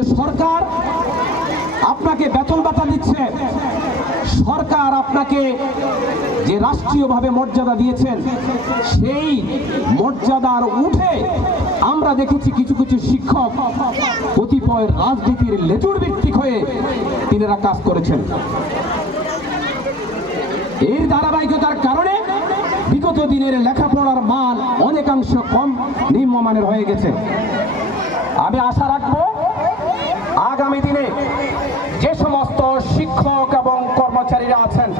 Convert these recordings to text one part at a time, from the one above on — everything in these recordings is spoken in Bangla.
কিন্তু সরকার আপনাকে বেতন ভাতা দিচ্ছে, সরকার আপনাকে যে রাষ্ট্রীয়ভাবে মর্যাদা দিয়েছেন সেই মর্যাদার উঠে আমরা দেখেছি কিছু কিছু শিক্ষক কতিপয় রাজনীতির লেজুর ভিত্তিক হয়ে তিনারা কাজ করেছেন। এর ধারাবাহিকতার কারণে বিগত দিনের লেখাপড়ার মান অনেকাংশ কম নিম্নমানের হয়ে গেছে। আমি আশা রাখবো আগামী দিনে যে সমস্ত শিক্ষক এবং কর্মচারীরা আছেন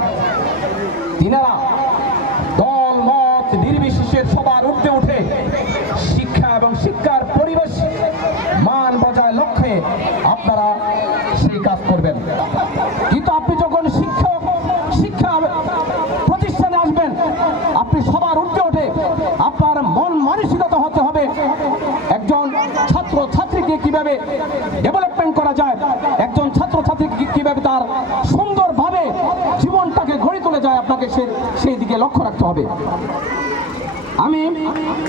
তিনারা দল মত নির্বিশেষে সবার ঊর্ধ্বে উঠে শিক্ষা এবং শিক্ষার পরিবেশ মান বজায় লক্ষ্যে আপনারা সেই কাজ করবেন। কিন্তু আপনি যখন শিক্ষা প্রতিষ্ঠানে আসবেন আপনি সবার ঊর্ধ্বে উঠে আপনার মন মানসিকতা হতে হবে একজন ছাত্র ছাত্রীকে কিভাবে ডেভেলপমেন্ট করা যায়, একজন ছাত্র ছাত্রী কিভাবে তার সুন্দরভাবে জীবনটাকে গড়ে তোলা যায়, আপনাকে সেই দিকে লক্ষ্য রাখতে হবে। আমি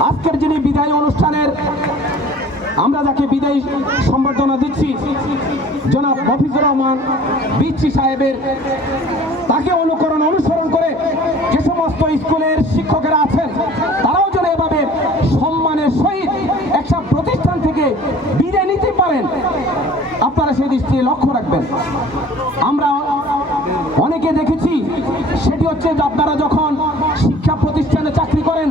আজকের যিনি বিদায় অনুষ্ঠানের আমরা যাকে বিদায়ী সম্বর্ধনা দিচ্ছি জনাব মফিজুর রহমান বিচ্ছি সাহেবের, তাকে অনুসরণ করে যে সমস্ত স্কুলের শিক্ষকেরা আছেন তারাও যেন এভাবে সম্মানের সহিত একটা প্রতিষ্ঠান থেকে বিদায় নিতে পারেন, আপনারা সেই দৃষ্টি লক্ষ্য রাখবেন। আমরা অনেকে দেখেছি সেটি হচ্ছে যে আপনারা যখন শিক্ষা প্রতিষ্ঠানে চাকরি করেন